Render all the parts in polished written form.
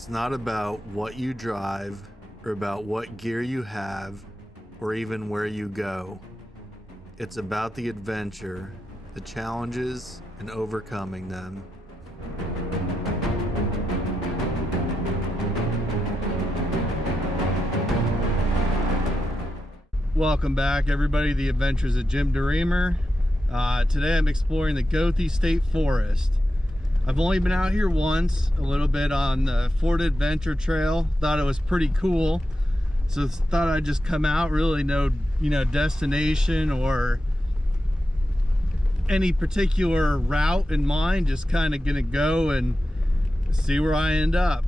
It's not about what you drive or about what gear you have or even where you go. It's about the adventure, the challenges, and overcoming them. Welcome back, everybody, to the Adventures of Jim DeReamer. Today I'm exploring the Goethe State Forest. I've only been out here once, a little bit on the Ford Adventure Trail. Thought it was pretty cool, so thought I'd just come out. Really no, destination or any particular route in mind. Just kind of gonna go and see where I end up.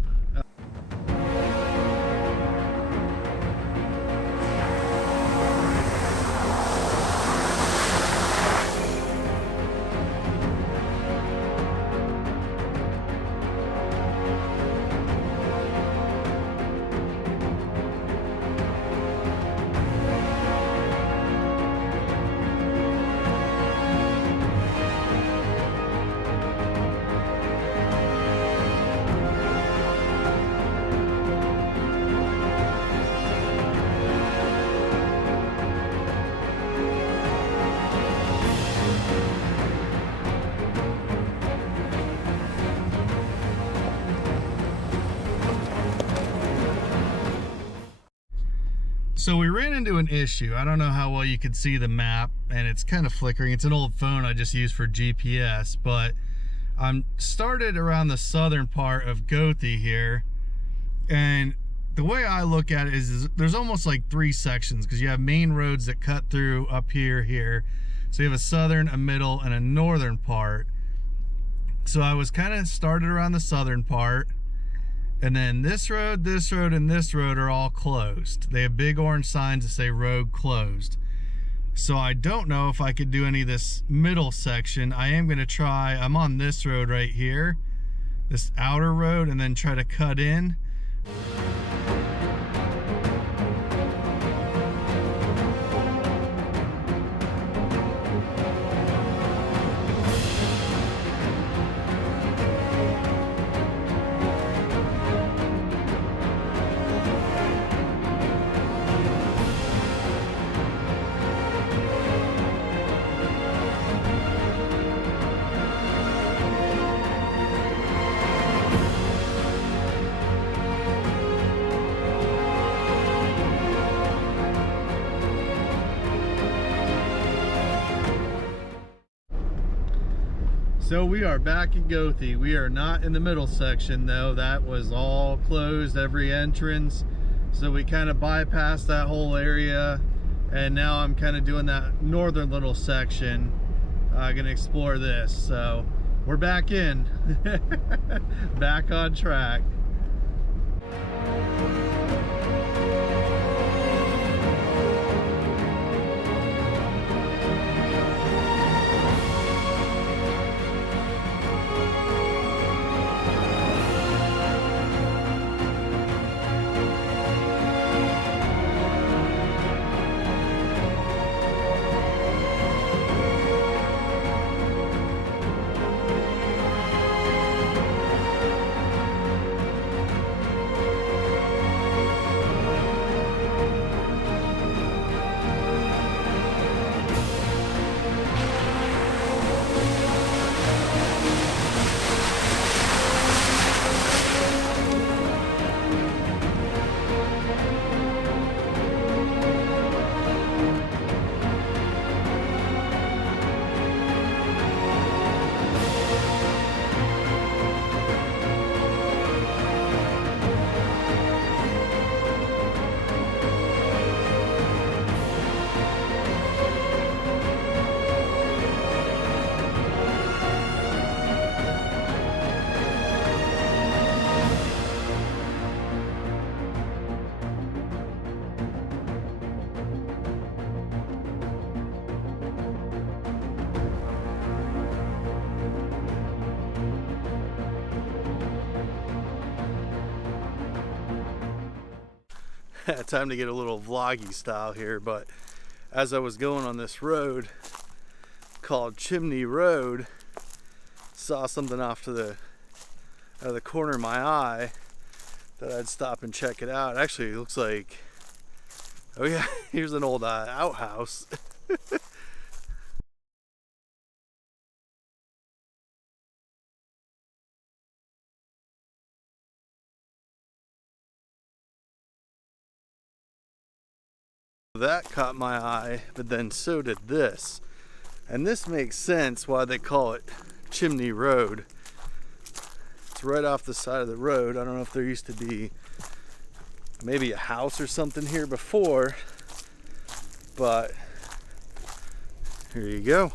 So we ran into an issue. I don't know how well you can see the map, and it's kind of flickering. It's an old phone I just use for GPS, but I'm started around the southern part of Goethe here, and the way I look at it is there's almost like three sections, because you have main roads that cut through up here. So you have a southern, a middle, and a northern part. So I was kind of started around the southern part. And then this road, and this road are all closed. They have big orange signs that say road closed. So I don't know if I could do any of this middle section. I am gonna try, I'm on this road right here, this outer road, and then try to cut in. So we are back in Goethe. We are not in the middle section though. That was all closed, every entrance. So we kind of bypassed that whole area. And now I'm kind of doing that northern little section. I'm gonna explore this. So we're back in, back on track. Time to get a little vloggy style here, but as I was going on this road called Chimney Road, saw something off to the out of the corner of my eye, Thought I'd stop and check it out. Actually, it looks like, oh yeah, here's an old outhouse. That caught my eye, but then so did this. And this makes sense why they call it Chimney Road. It's right off the side of the road. I don't know if there used to be maybe a house or something here before, but here you go.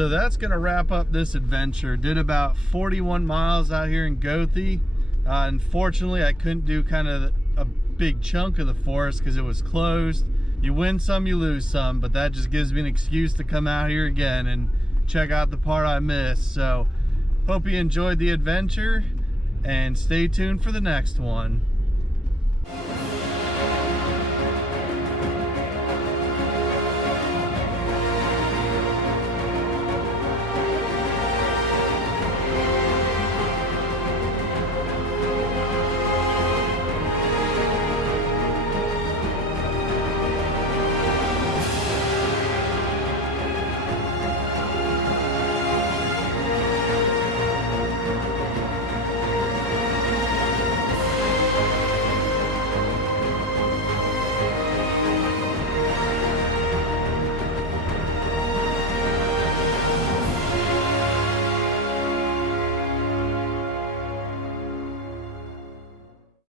So that's gonna wrap up this adventure. Did about 41 miles out here in Goethe. Unfortunately, I couldn't do kind of a big chunk of the forest because it was closed. You win some, you lose some, but that just gives me an excuse to come out here again and check out the part I missed. So hope you enjoyed the adventure and stay tuned for the next one.